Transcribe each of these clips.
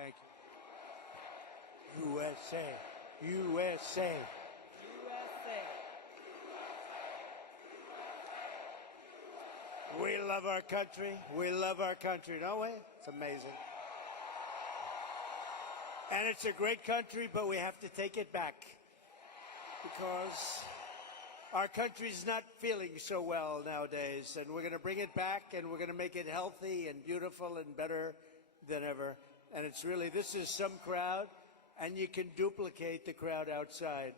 Thank you. USA. USA. USA. We love our country. We love our country, don't we? It's amazing. And it's a great country, but we have to take it back because our country's not feeling so well nowadays, and we're going to bring it back, and we're going to make it healthy and beautiful and better than ever. And it's really, this is some crowd, and you can duplicate the crowd outside.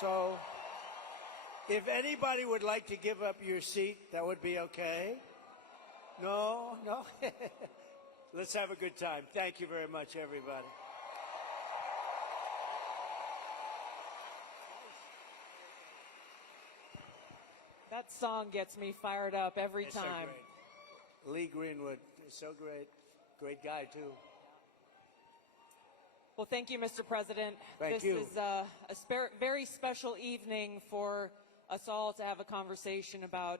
So if anybody would like to give up your seat, that would be okay. No? Let's have a good time. Thank you very much, everybody. That song gets me fired up every time. So great. Lee Greenwood is so great. Great guy, too. Well, thank you, Mr. President. Thank you. This is a very special evening for us all to have a conversation about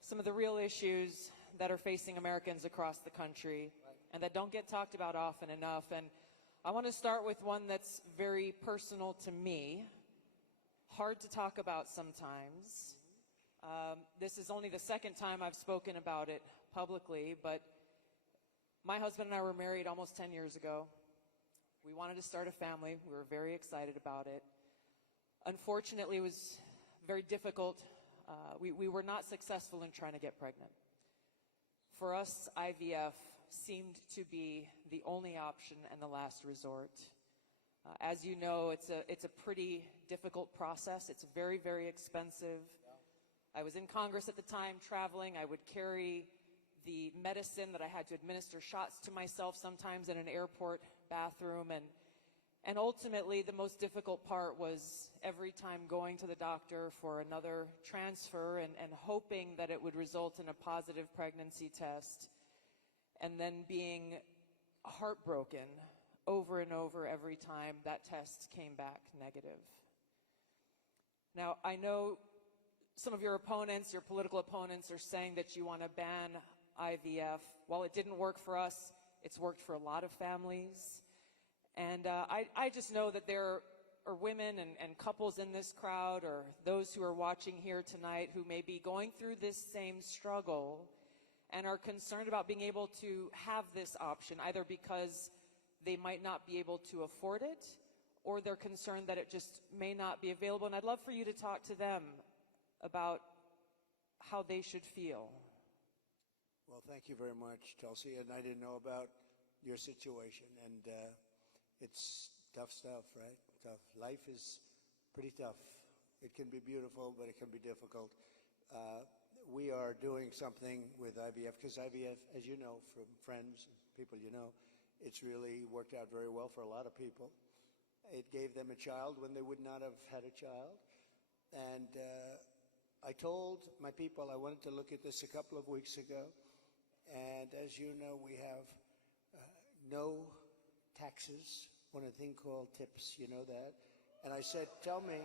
some of the real issues that are facing Americans across the country and that don't get talked about often enough. And I want to start with one that's very personal to me, hard to talk about sometimes. This is only the second time I've spoken about it publicly, but my husband and I were married almost 10 years ago. We wanted to start a family. We were very excited about it. Unfortunately, it was very difficult. We were not successful in trying to get pregnant. For us, IVF seemed to be the only option and the last resort. As you know, it's a pretty difficult process. It's very, very expensive. I was in Congress at the time, traveling. I would carry the medicine that I had to administer shots to myself sometimes in an airport bathroom. And ultimately, the most difficult part was every time going to the doctor for another transfer and hoping that it would result in a positive pregnancy test, and then being heartbroken over and over every time that test came back negative. Now, I know some of your opponents, your political opponents, are saying that you want to ban IVF. While it didn't work for us, it's worked for a lot of families. And I just know that there are women and couples in this crowd, or those who are watching here tonight, who may be going through this same struggle and are concerned about being able to have this option, either because they might not be able to afford it, or they're concerned that it just may not be available. And I'd love for you to talk to them about how they should feel. Well, thank you very much, Tulsi. And I didn't know about your situation. And it's tough stuff, right? Tough. Life is pretty tough. It can be beautiful, but it can be difficult. We are doing something with IVF, because IVF, as you know from friends and people you know, it's really worked out very well for a lot of people. It gave them a child when they would not have had a child. And I told my people I wanted to look at this a couple of weeks ago. And as you know, we have no taxes on a thing called tips, you know that. And I said, tell me,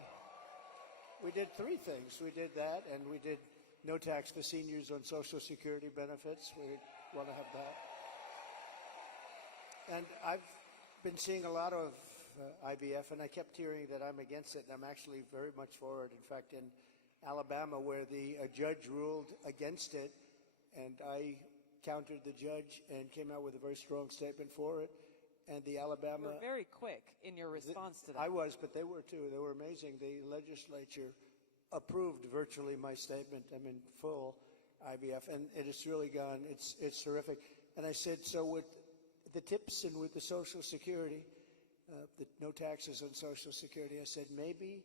we did three things. We did that, and we did no tax for seniors on Social Security benefits. We want to have that. And I've been seeing a lot of IVF, and I kept hearing that I'm against it, and I'm actually very much for it. In fact, in Alabama, where a judge ruled against it, and I countered the judge and came out with a very strong statement for it. And the Alabama... You were very quick in your response to that. I was, but they were too. They were amazing. The legislature approved virtually my statement. I'm in full IVF, and it has really gone, it's terrific. And I said, so with the tips and with the Social Security, the no taxes on Social Security, I said, maybe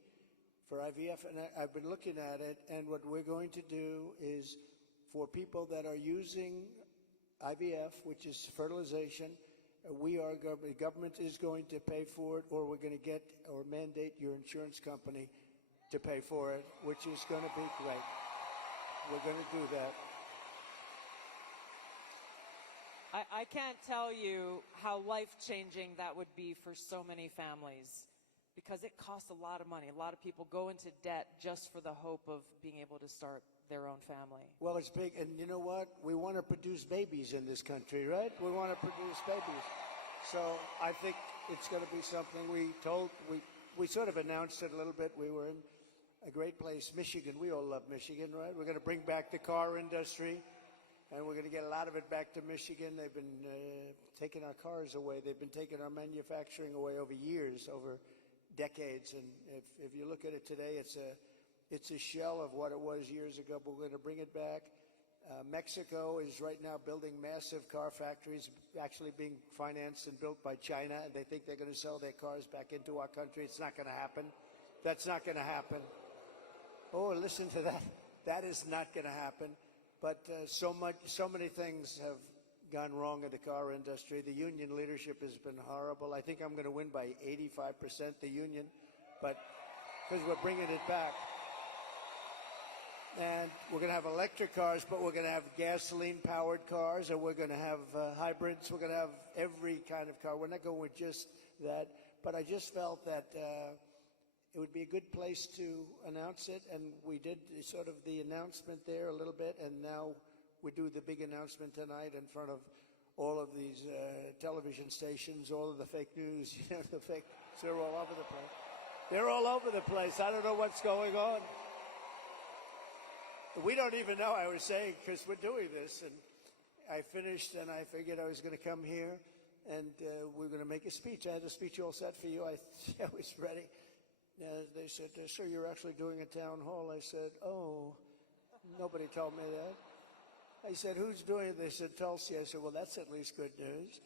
for IVF, and I've been looking at it, and what we're going to do is for people that are using IVF, which is fertilization, the government is going to pay for it, or we're going to get or mandate your insurance company to pay for it, which is going to be great. We're going to do that. I can't tell you how life-changing that would be for so many families. because it costs a lot of money. A lot of people go into debt just for the hope of being able to start their own family. Well, it's big, and you know what? We want to produce babies in this country, right? We want to produce babies. So I think it's going to be something we sort of announced it a little bit. We were in a great place, Michigan. We all love Michigan, right? We're going to bring back the car industry, and we're going to get a lot of it back to Michigan. They've been taking our cars away. They've been taking our manufacturing away over years, over decades. And if you look at it today, it's a shell of what it was years ago, but we're going to bring it back. Mexico is right now building massive car factories, actually being financed and built by China, and they think they're going to sell their cars back into our country. It's not going to happen. That's not going to happen. Oh, listen to that. That is not going to happen. But so many things have gone wrong in the car industry. The union leadership has been horrible. I think I'm going to win by 85%, the union, but because we're bringing it back. And we're going to have electric cars, but we're going to have gasoline-powered cars, and we're going to have hybrids. We're going to have every kind of car. We're not going with just that. But I just felt that it would be a good place to announce it, and we did sort of the announcement there a little bit, and now we do the big announcement tonight in front of all of these television stations, all of the fake news, the fake, they're all over the place. They're all over the place. I don't know what's going on. We don't even know, I was saying, because we're doing this, and I finished, and I figured I was going to come here, and we're going to make a speech. I had a speech all set for you. I was ready. They said, sir, you're actually doing a town hall. I said, oh, nobody told me that. I said, who's doing it? They said, Tulsi. I said, well, that's at least good news.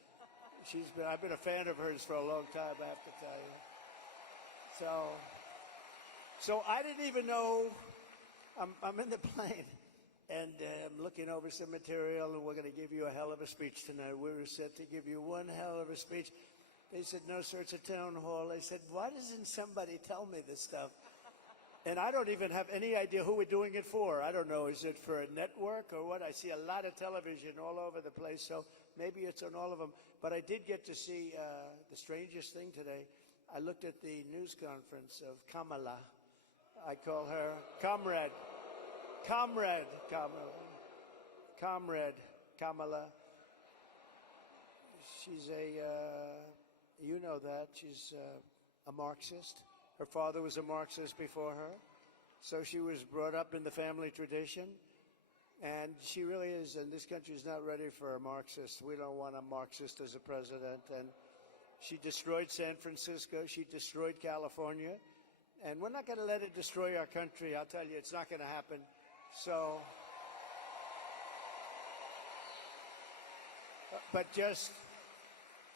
I've been a fan of hers for a long time, I have to tell you. So I didn't even know. I'm in the plane, and I'm looking over some material, and we're going to give you a hell of a speech tonight. We were set to give you one hell of a speech. They said, no, sir, it's a town hall. I said, why doesn't somebody tell me this stuff? And I don't even have any idea who we're doing it for. I don't know. Is it for a network or what? I see a lot of television all over the place, so maybe it's on all of them. But I did get to see the strangest thing today. I looked at the news conference of Kamala. I call her Comrade Kamala. She's you know that. She's a Marxist. Her father was a Marxist before her. So she was brought up in the family tradition. And she really is, and this country is not ready for a Marxist. We don't want a Marxist as a president. And she destroyed San Francisco. She destroyed California. And we're not going to let it destroy our country. I'll tell you, it's not going to happen. So, but just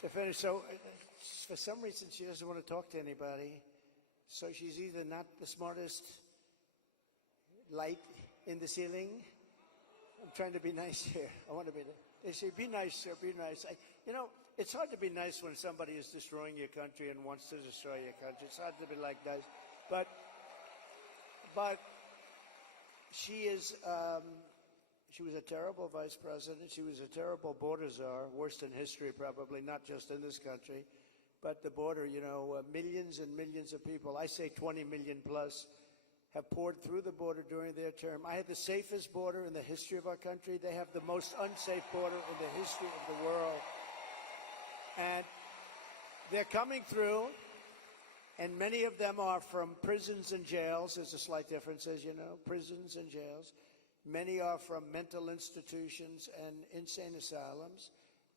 to finish, so for some reason she doesn't want to talk to anybody. So she's either not the smartest light in the ceiling. I'm trying to be nice here. I want to be. They say, be nice, sir, be nice. It's hard to be nice when somebody is destroying your country and wants to destroy your country. It's hard to be like nice. But she is, she was a terrible vice president. She was a terrible border czar, worst in history probably, not just in this country. But the border, millions and millions of people, I say 20 million plus, have poured through the border during their term. I had the safest border in the history of our country. They have the most unsafe border in the history of the world. And they're coming through. And many of them are from prisons and jails. There's a slight difference, as you know, prisons and jails. Many are from mental institutions and insane asylums.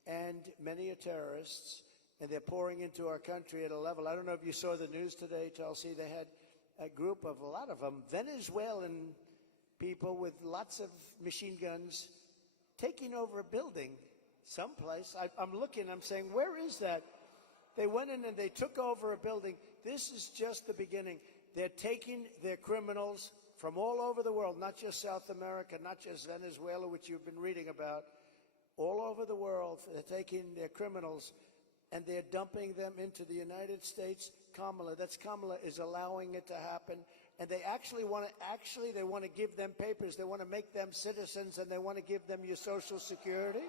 And many are terrorists. And they're pouring into our country at a level. I don't know if you saw the news today, Tulsi. They had a lot of them, Venezuelan people with lots of machine guns taking over a building someplace. I'm looking, I'm saying, where is that? They went in and they took over a building. This is just the beginning. They're taking their criminals from all over the world, not just South America, not just Venezuela, which you've been reading about, all over the world. They're taking their criminals and they're dumping them into the United States. Kamala is allowing it to happen. And they actually want to give them papers. They want to make them citizens, and they want to give them your Social Security.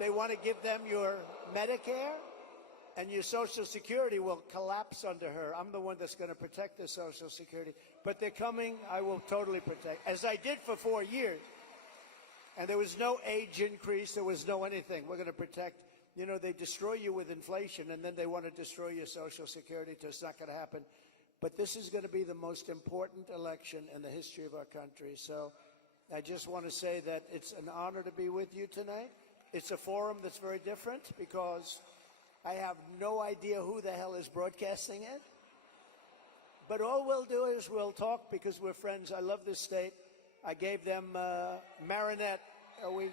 They want to give them your Medicare. and your Social Security will collapse under her. I'm the one that's going to protect the Social Security. But they're coming. I will totally protect, as I did for 4 years. And there was no age increase. There was no anything. We're going to protect. You know, they destroy you with inflation, and then they want to destroy your Social Security. So it's not going to happen. But this is going to be the most important election in the history of our country. So I just want to say that it's an honor to be with you tonight. It's a forum that's very different because I have no idea who the hell is broadcasting it. But all we'll do is we'll talk because we're friends. I love this state. I gave them Marinette. We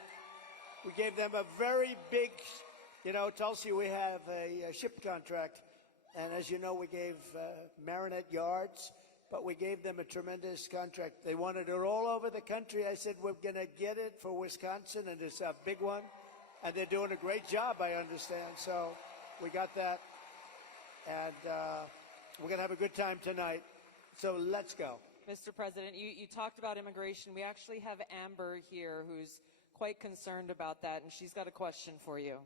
gave them a very big, you know, Tulsi, we have a ship contract. And as you know, we gave Marinette yards, but we gave them a tremendous contract. They wanted it all over the country. I said, we're going to get it for Wisconsin, and it's a big one. And they're doing a great job, I understand. So we got that. And we're going to have a good time tonight. So let's go. Mr. President, you talked about immigration. We actually have Amber here who's quite concerned about that, and she's got a question for you.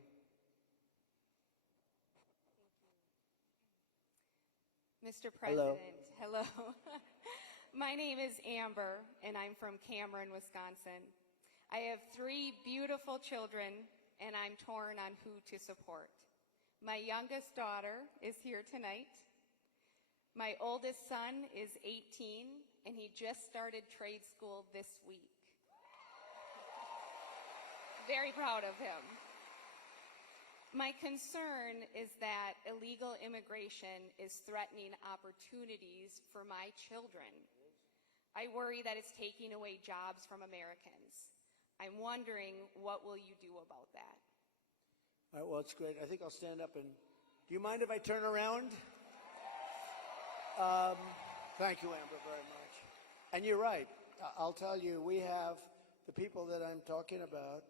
Mr. President, hello. My name is Amber, and I'm from Cameron, Wisconsin. I have 3 beautiful children, and I'm torn on who to support. My youngest daughter is here tonight. My oldest son is 18, and he just started trade school this week. Very proud of him. My concern is that illegal immigration is threatening opportunities for my children. I worry that it's taking away jobs from Americans. I'm wondering, what will you do about that? All right, well, it's great. I think I'll stand up and, do you mind if I turn around? Thank you, Amber, very much. And you're right. I'll tell you, we have the people that I'm talking about.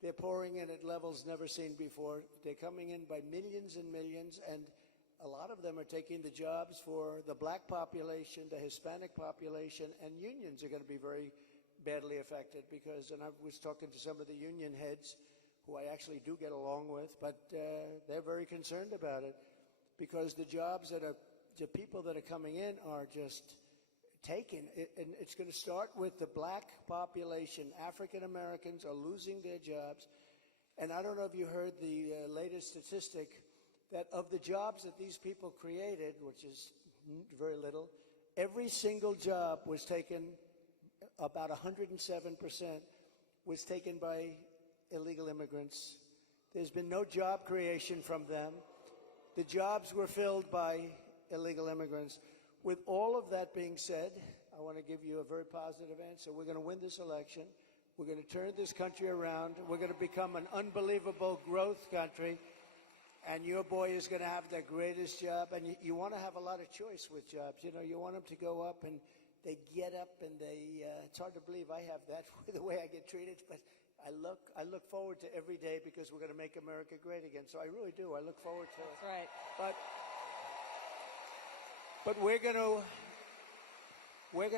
They're pouring in at levels never seen before. They're coming in by millions and millions, and a lot of them are taking the jobs for the black population, the Hispanic population, and unions are going to be very badly affected because, and I was talking to some of the union heads who I actually do get along with, but they're very concerned about it because the jobs that are, the people that are coming in are just taken, and it's going to start with the black population. African Americans are losing their jobs, and I don't know if you heard the latest statistic that of the jobs that these people created, which is very little, every single job was taken, about 107% was taken by illegal immigrants. There's been no job creation from them. The jobs were filled by illegal immigrants. With all of that being said, I want to give you a very positive answer. We're going to win this election. We're going to turn this country around. We're going to become an unbelievable growth country. And your boy is going to have the greatest job. And you want to have a lot of choice with jobs. You know, you want them to go up and they get up and they, it's hard to believe I have that the way I get treated. But I look forward to every day because we're going to make America great again. So I really do. I look forward to it. That's right. But we're going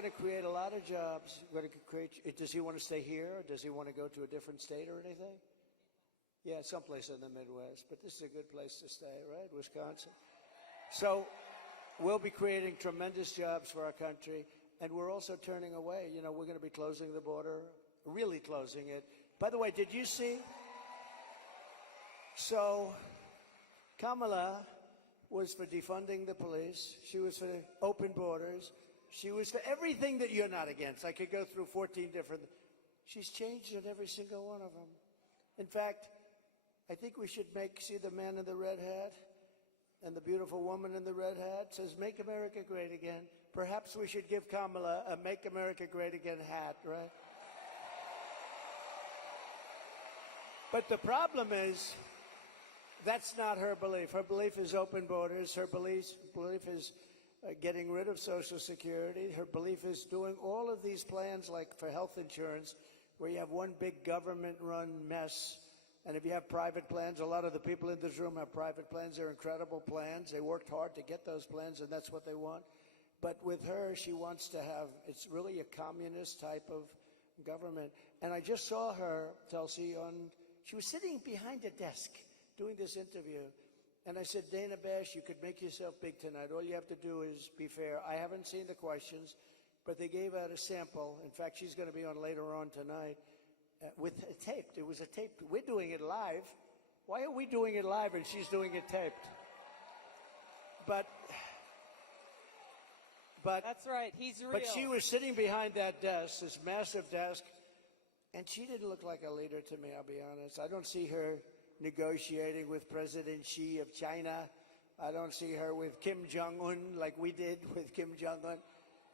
to create a lot of jobs. We're going to create. Does he want to stay here? Or does he want to go to a different state or anything? Yeah, someplace in the Midwest. But this is a good place to stay, right? Wisconsin. So we'll be creating tremendous jobs for our country, and we're also turning away. You know, we're going to be closing the border, really closing it. By the way, did you see? So Kamala was for defunding the police. She was for open borders. She was for everything that you're not against. I could go through 14 different. She's changed on every single one of them. In fact, I think we should see the man in the red hat and the beautiful woman in the red hat says, "Make America Great Again." Perhaps we should give Kamala a "Make America Great Again" hat, right? But the problem is, that's not her belief. Her belief is open borders. Her belief is getting rid of Social Security. Her belief is doing all of these plans like for health insurance, where you have one big government-run mess. And if you have private plans, a lot of the people in this room have private plans. They're incredible plans. They worked hard to get those plans, and that's what they want. But with her, she wants to have, it's really a communist type of government. And I just saw her, Tulsi, she was sitting behind a desk doing this interview, And I said, Dana Bash, you could make yourself big tonight. All you have to do is be fair. I haven't seen the questions, but they gave out a sample. In fact, she's going to be on later on tonight with a taped. It was a taped. We're doing it live. Why are we doing it live and she's doing it taped? But That's right. He's real. But she was sitting behind that desk, this massive desk, and she didn't look like a leader to me, I'll be honest. I don't see her negotiating with President Xi of China. I don't see her with Kim Jong-un like we did with Kim Jong-un.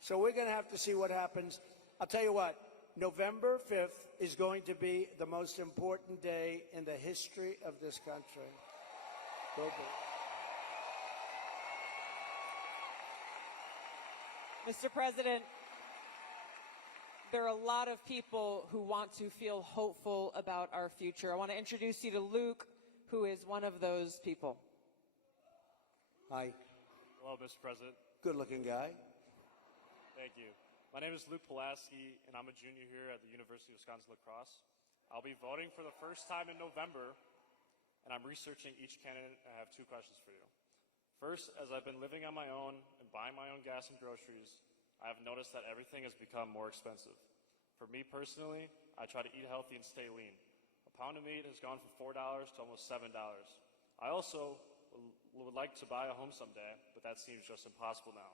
So we're going to have to see what happens. I'll tell you what, November 5th is going to be the most important day in the history of this country. Will be. Mr. President, there are a lot of people who want to feel hopeful about our future. I want to introduce you to Luke, who is one of those people. Hi. Hello, Mr. President. Good-looking guy. Thank you. My name is Luke Pulaski, and I'm a junior here at the University of Wisconsin-La Crosse. I'll be voting for the first time in November, and I'm researching each candidate. I have two questions for you. First, as I've been living on my own and buying my own gas and groceries, I have noticed that everything has become more expensive. For me personally, I try to eat healthy and stay lean. A pound of meat has gone from $4 to almost $7. I also would like to buy a home someday, but that seems just impossible now.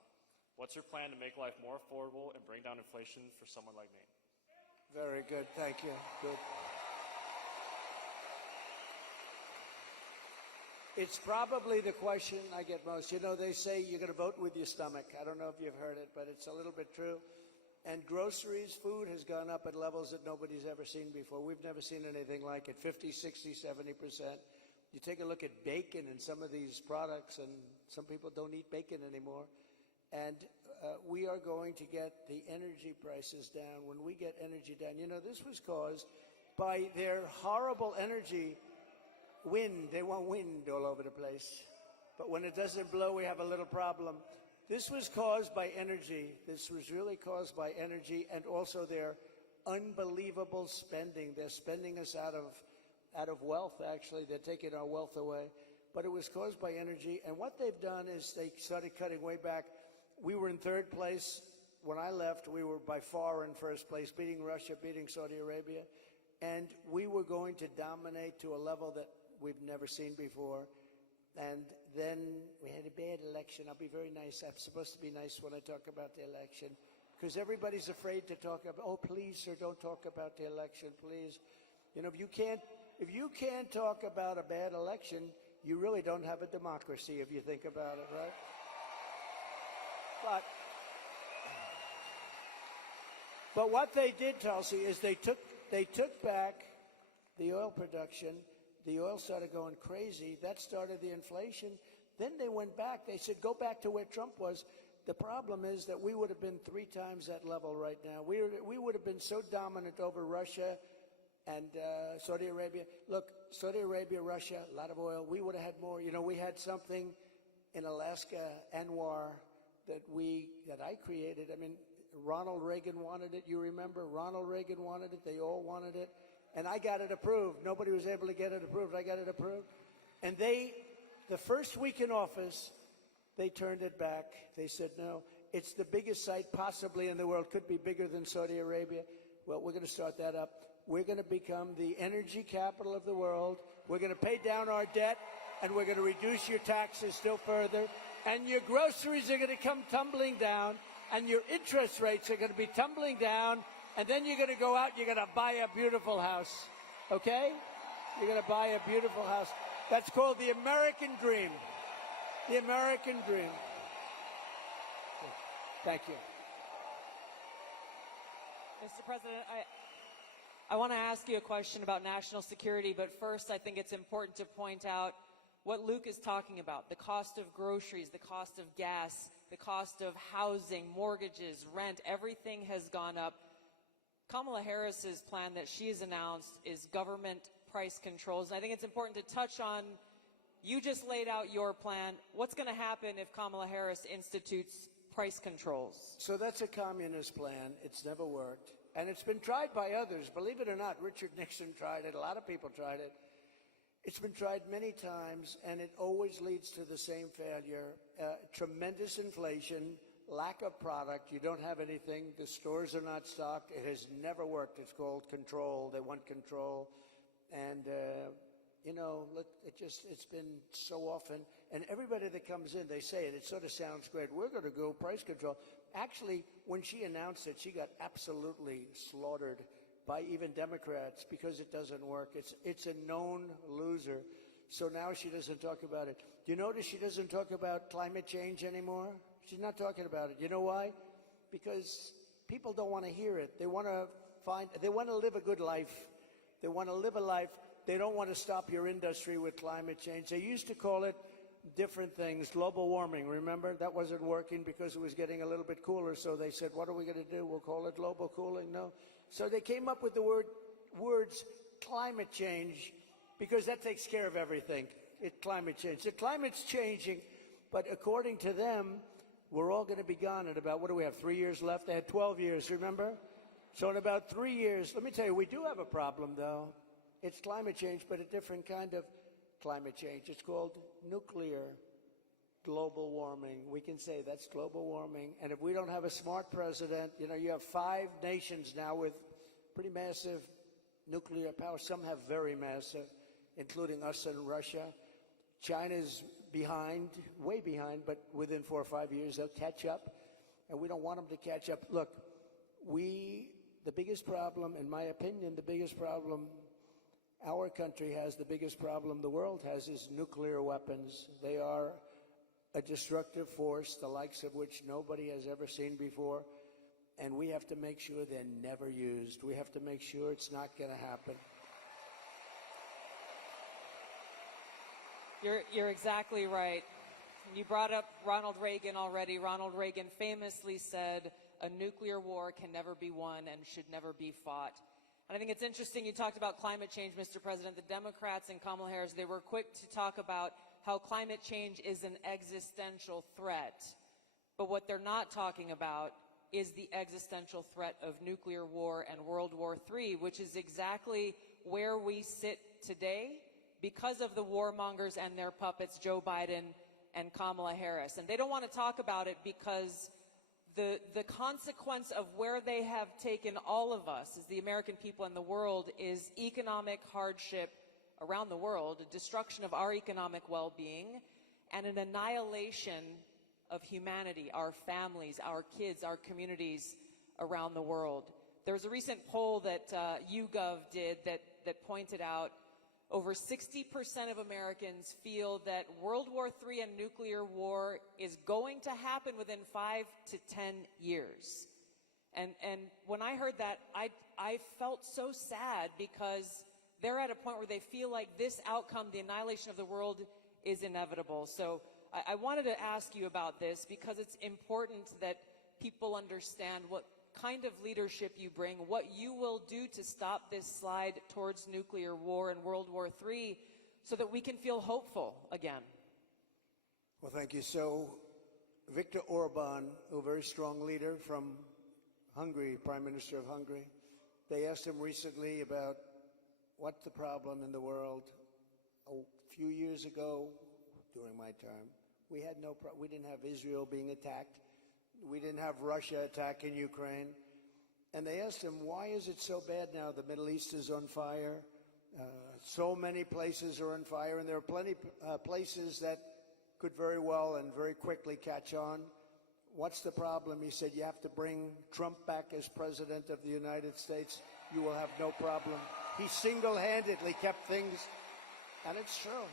What's your plan to make life more affordable and bring down inflation for someone like me? Very good. Thank you. Good. It's probably the question I get most. You know, they say you're going to vote with your stomach. I don't know if you've heard it, but it's a little bit true. And groceries, food has gone up at levels that nobody's ever seen before. We've never seen anything like it, 50, 60, 70%. You take a look at bacon and some of these products, and some people don't eat bacon anymore. And we are going to get the energy prices down. When we get energy down, you know, this was caused by their horrible energy wind. They want wind all over the place. But when it doesn't blow, we have a little problem. This was caused by energy. This was really caused by energy and also their unbelievable spending. They're spending us out of wealth, actually. They're taking our wealth away. But it was caused by energy. And what they've done is they started cutting way back. We were in third place. When I left, we were by far in first place, beating Russia, beating Saudi Arabia. And we were going to dominate to a level that we've never seen before. And then we had a bad election. I'll be very nice. I'm supposed to be nice when I talk about the election, because everybody's afraid to talk about, oh, please, sir, don't talk about the election, please. You know, if you can't talk about a bad election, you really don't have a democracy if you think about it, right? But what they did, Tulsi, is they took back the oil production. The oil started going crazy. That started the inflation. Then they went back. They said, go back to where Trump was. The problem is that we would have been 3 times that level right now. We would have been so dominant over Russia and Saudi Arabia. Look, Saudi Arabia, Russia, a lot of oil. We would have had more. You know, we had something in Alaska, Anwar, that I created. I mean, Ronald Reagan wanted it. You remember? Ronald Reagan wanted it. They all wanted it. And I got it approved. Nobody was able to get it approved. I got it approved. And the first week in office, they turned it back. They said, no, it's the biggest site possibly in the world. Could be bigger than Saudi Arabia. Well, we're going to start that up. We're going to become the energy capital of the world. We're going to pay down our debt, and we're going to reduce your taxes still further. And your groceries are going to come tumbling down, and your interest rates are going to be tumbling down. And then you're going to go out, you're going to buy a beautiful house, okay? You're going to buy a beautiful house. That's called the American dream. The American dream. Thank you. Mr. President, I want to ask you a question about national security, but first I think it's important to point out what Luke is talking about, the cost of groceries, the cost of gas, the cost of housing, mortgages, rent, everything has gone up. Kamala Harris's plan that she has announced is government price controls. And I think it's important to touch on, you just laid out your plan. What's going to happen if Kamala Harris institutes price controls? So that's a communist plan. It's never worked. And it's been tried by others. Believe it or not, Richard Nixon tried it. A lot of people tried it. It's been tried many times, and it always leads to the same failure. Tremendous inflation, lack of product. You don't have anything. The stores are not stocked. It has never worked. It's called control. They want control. And, look, it's been so often. And everybody that comes in, they say it. It sort of sounds great. We're going to go price control. Actually, when she announced it, she got absolutely slaughtered by even Democrats because it doesn't work. It's a known loser. So now she doesn't talk about it. Do you notice she doesn't talk about climate change anymore? She's not talking about it. You know why? Because people don't want to hear it. They want to live a good life. They want to live a life. They don't want to stop your industry with climate change. They used to call it different things, global warming. Remember? That wasn't working because it was getting a little bit cooler. So they said, what are we going to do? We'll call it global cooling? No. So they came up with the words climate change because that takes care of everything. Climate change. The climate's changing, but according to them, we're all going to be gone in about, what do we have, 3 years left? They had 12 years, remember? So in about 3 years, let me tell you, we do have a problem, though. It's climate change, but a different kind of climate change. It's called nuclear global warming. We can say that's global warming. And if we don't have a smart president, you have 5 nations now with pretty massive nuclear power. Some have very massive, including us and Russia. China's behind, way behind, but within 4 or 5 years they'll catch up. And we don't want them to catch up. Look, the biggest problem, in my opinion, the biggest problem our country has, the biggest problem the world has, is nuclear weapons. They are a destructive force, the likes of which nobody has ever seen before, and we have to make sure they're never used. We have to make sure it's not going to happen. You're exactly right. You brought up Ronald Reagan already. Ronald Reagan famously said, a nuclear war can never be won and should never be fought. And I think it's interesting you talked about climate change, Mr. President. The Democrats and Kamala Harris, they were quick to talk about how climate change is an existential threat. But what they're not talking about is the existential threat of nuclear war and World War III, which is exactly where we sit today because of the warmongers and their puppets, Joe Biden and Kamala Harris. And they don't want to talk about it because the consequence of where they have taken all of us, as the American people and the world, is economic hardship around the world, a destruction of our economic well-being, and an annihilation of humanity, our families, our kids, our communities around the world. There was a recent poll that YouGov did that pointed out over 60% of Americans feel that World War III and nuclear war is going to happen within 5 to 10 years. And when I heard that, I felt so sad because they're at a point where they feel like this outcome, the annihilation of the world, is inevitable. So I wanted to ask you about this because it's important that people understand what kind of leadership you bring, what you will do to stop this slide towards nuclear war and World War III so that we can feel hopeful again. Well, thank you. So Viktor Orban, a very strong leader from Hungary, Prime Minister of Hungary, they asked him recently about what's the problem in the world. A few years ago, during my term, we didn't have Israel being attacked. We didn't have Russia attacking Ukraine. And they asked him, why is it so bad now? The Middle East is on fire. So many places are on fire, and there are plenty places that could very well and very quickly catch on. What's the problem? He said, you have to bring Trump back as president of the United States. You will have no problem. He single-handedly kept things, and it's true.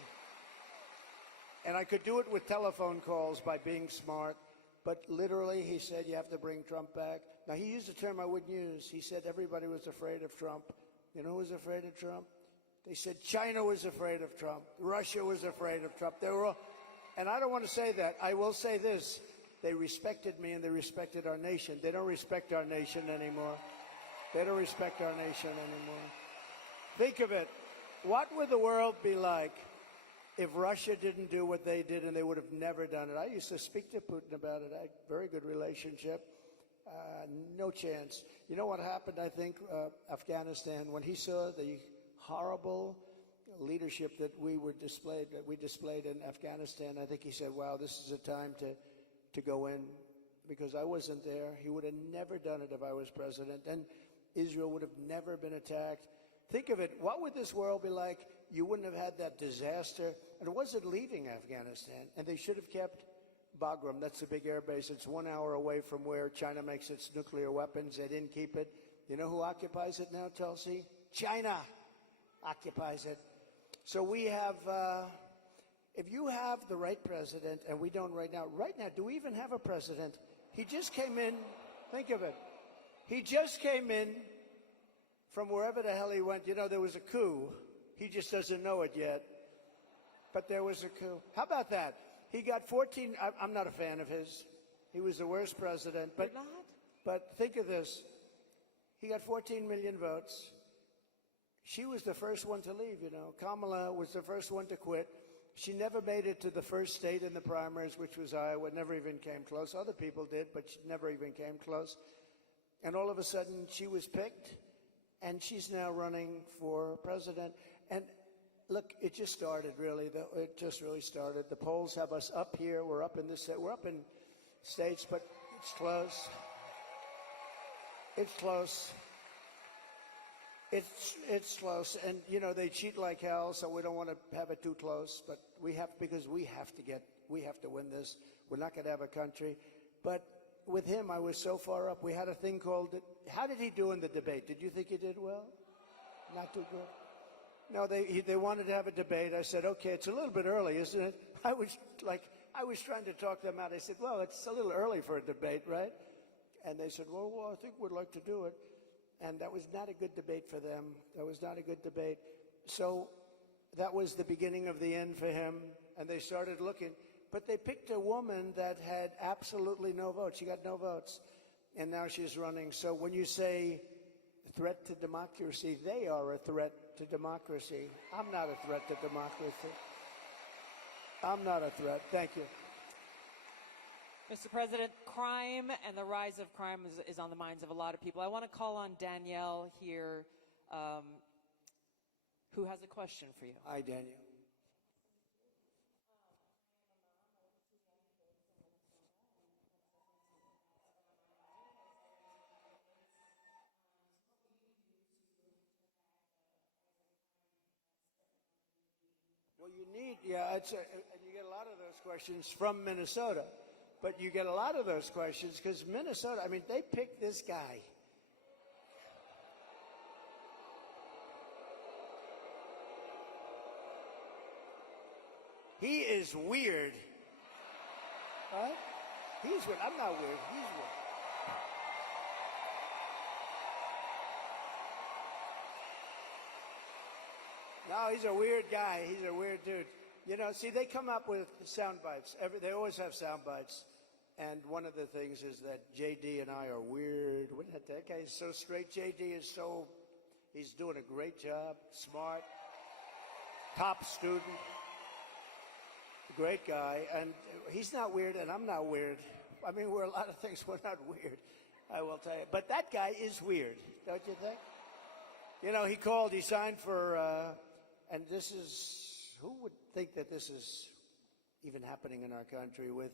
And I could do it with telephone calls by being smart. But literally, he said, you have to bring Trump back. Now, he used a term I wouldn't use. He said everybody was afraid of Trump. You know who was afraid of Trump? They said China was afraid of Trump. Russia was afraid of Trump. They were all, and I don't want to say that. I will say this. They respected me and they respected our nation. They don't respect our nation anymore. They don't respect our nation anymore. Think of it. What would the world be like if Russia didn't do what they did, and they would have never done it? I used to speak to Putin about it. I had a very good relationship. No chance. You know what happened, I think, Afghanistan, when he saw the horrible leadership that we displayed in Afghanistan. I think he said, wow, this is a time to go in, because I wasn't there. He would have never done it if I was president, and Israel would have never been attacked. Think of it, what would this world be like? You wouldn't have had that disaster. And it wasn't leaving Afghanistan, and they should have kept Bagram. That's the big air base. It's 1 hour away from where China makes its nuclear weapons. They didn't keep it. You know who occupies it now, Tulsi? China occupies it. So we have, if you have the right president, and we don't right now, do we even have a president? He just came in, think of it. He just came in from wherever the hell he went. You know, there was a coup. He just doesn't know it yet. But there was a coup. How about that? He got 14, I'm not a fan of his. He was the worst president. But, You're not? but think of this. He got 14 million votes. She was the first one to leave, you know. Kamala was the first one to quit. She never made it to the first state in the primaries, which was Iowa. Never even came close. Other people did, but she never even came close. And all of a sudden, she was picked, and she's now running for president. And look, it just started, really. It just really started. The polls have us up here. We're up in states, but it's close. It's close. It's close, and you know they cheat like hell, so we don't want to have it too close. But we have to win this. We're not going to have a country. But with him, I was so far up. We had a thing called. How did he do in the debate? Did you think he did well? Not too good. No, they wanted to have a debate. I said, okay, it's a little bit early, isn't it? I was trying to talk them out. I said, well, it's a little early for a debate, right? And they said, well, I think we'd like to do it. And that was not a good debate for them. That was not a good debate. So that was the beginning of the end for him. And they started looking. But they picked a woman that had absolutely no votes. She got no votes. And now she's running. So when you say threat to democracy, they are a threat to democracy. I'm not a threat to democracy. I'm not a threat. Thank you. Mr. President, crime and the rise of crime is on the minds of a lot of people. I want to call on Danielle here, who has a question for you. Hi, Danielle. Well, you need, and you get a lot of those questions from Minnesota. But you get a lot of those questions because Minnesota, I mean, they picked this guy. He is weird. Right? He's weird. I'm not weird. He's weird. No, he's a weird guy. He's a weird dude. You know, see, they come up with sound bites. They always have sound bites. And one of the things is that JD and I are weird. That guy is so straight. JD is he's doing a great job. Smart. Top student. Great guy. And he's not weird, and I'm not weird. I mean, we're a lot of things. We're not weird, I will tell you. But that guy is weird, don't you think? You know, he signed for, and this is, who would think that this is even happening in our country with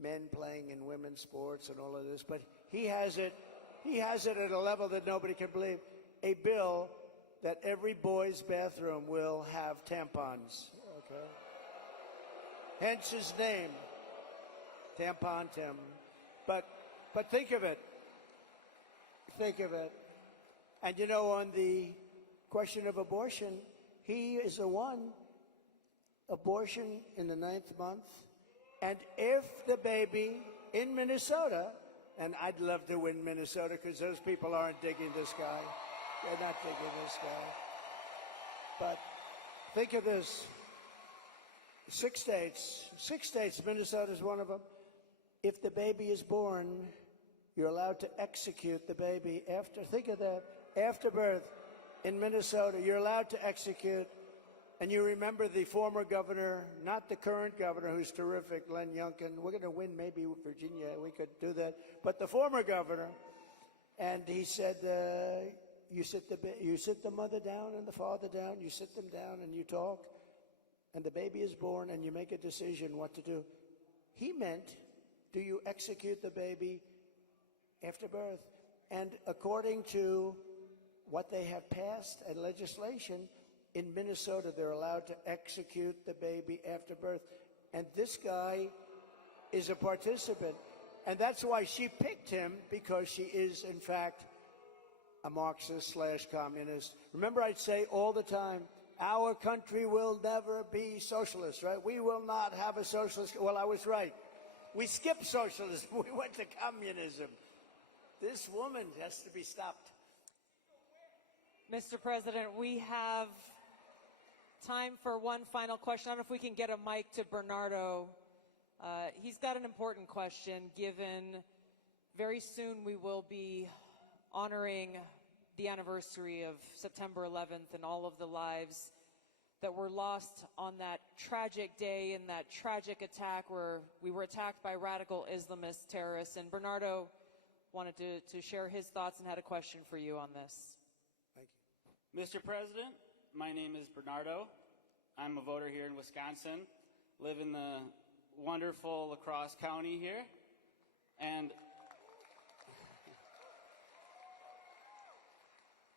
men playing in women's sports and all of this? But he has it at a level that nobody can believe. A bill that every boy's bathroom will have tampons. Okay. Hence his name, Tampon Tim. But think of it. Think of it. And you know, on the question of abortion, he is the one. Abortion in the 9th month. And if the baby in Minnesota, and I'd love to win Minnesota because those people aren't digging this guy. They're not digging this guy. But think of this. 6 states, Minnesota's one of them. If the baby is born, you're allowed to execute the baby think of that, after birth in Minnesota, you're allowed to execute. And you remember the former governor, not the current governor, who's terrific, Len Youngkin. We're going to win maybe Virginia. We could do that. But the former governor, and he said, you sit the mother down and the father down, you sit them down and you talk, and the baby is born and you make a decision what to do. He meant, do you execute the baby after birth? And according to what they have passed and legislation, in Minnesota, they're allowed to execute the baby after birth. And this guy is a participant. And that's why she picked him, because she is, in fact, a Marxist/communist. Remember, I'd say all the time, our country will never be socialist, right? We will not have a socialist. Well, I was right. We skipped socialism. We went to communism. This woman has to be stopped. Mr. President, we have time for one final question. I don't know if we can get a mic to Bernardo. He's got an important question, given very soon we will be honoring the anniversary of September 11th and all of the lives that were lost on that tragic day and that tragic attack where we were attacked by radical Islamist terrorists. And Bernardo wanted to share his thoughts and had a question for you on this. Thank you. Mr. President, my name is Bernardo. I'm a voter here in Wisconsin, live in the wonderful La Crosse County here, and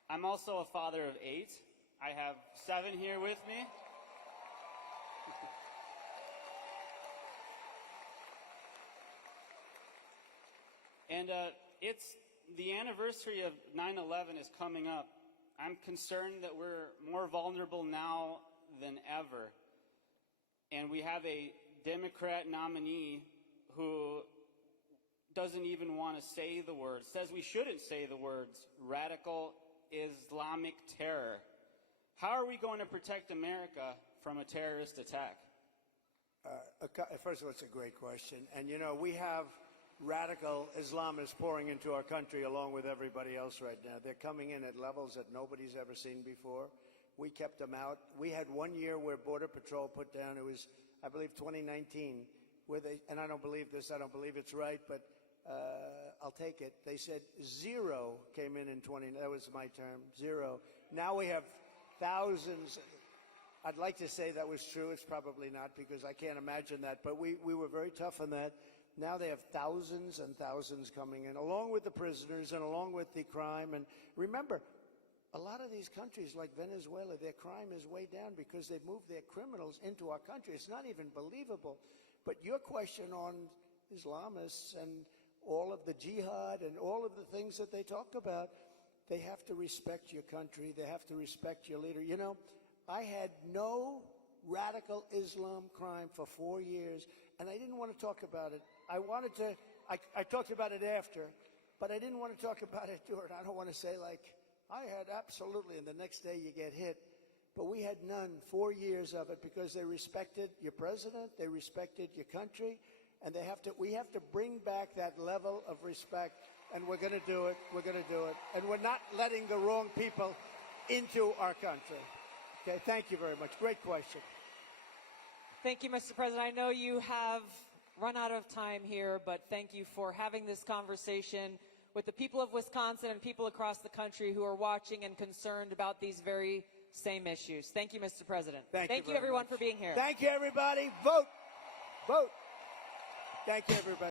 I'm also a father of 8. I have 7 here with me. And it's the anniversary of 9/11 is coming up. I'm concerned that we're more vulnerable now than ever. And we have a Democrat nominee who doesn't even want to say the words, says we shouldn't say the words, radical Islamic terror. How are we going to protect America from a terrorist attack? First of all, it's a great question. And, you know, we have radical Islamists pouring into our country along with everybody else right now. They're coming in at levels that nobody's ever seen before. We kept them out. We had 1 year where Border Patrol put down, it was, I believe, 2019, where they, and I don't believe this, I don't believe it's right, but I'll take it. They said 0 came in 20, that was my term, 0. Now we have thousands. I'd like to say that was true. It's probably not, because I can't imagine that, but we were very tough on that. Now they have thousands and thousands coming in, along with the prisoners and along with the crime. And remember, a lot of these countries like Venezuela, their crime is way down because they've moved their criminals into our country. It's not even believable. But your question on Islamists and all of the jihad and all of the things that they talk about, they have to respect your country. They have to respect your leader. You know, I had no radical Islam crime for 4 years, and I didn't want to talk about it. I talked about it after, but I didn't want to talk about it during. I don't want to say, like, I had absolutely, and the next day you get hit. But we had none, 4 years of it, because they respected your president, they respected your country, and we have to bring back that level of respect, and we're going to do it. We're going to do it. And we're not letting the wrong people into our country. Okay, thank you very much. Great question. Thank you, Mr. President. I know you have run out of time here, but thank you for having this conversation with the people of Wisconsin and people across the country who are watching and concerned about these very same issues. Thank you, Mr. President. Thank you everyone, much. for being here. Thank you, everybody. Vote. Vote. Thank you, everybody.